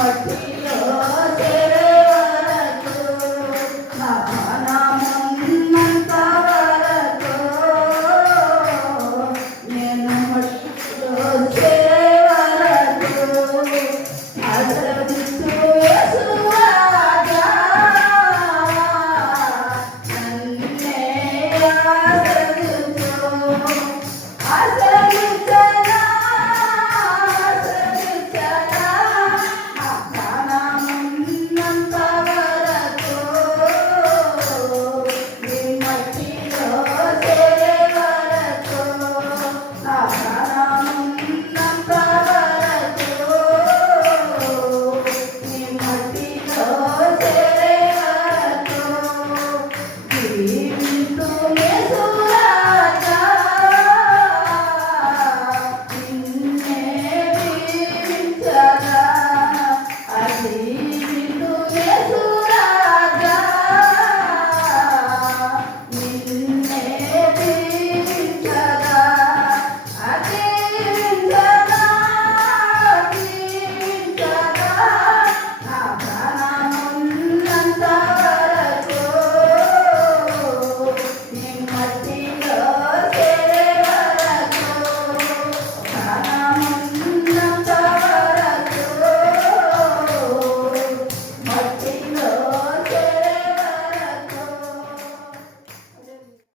my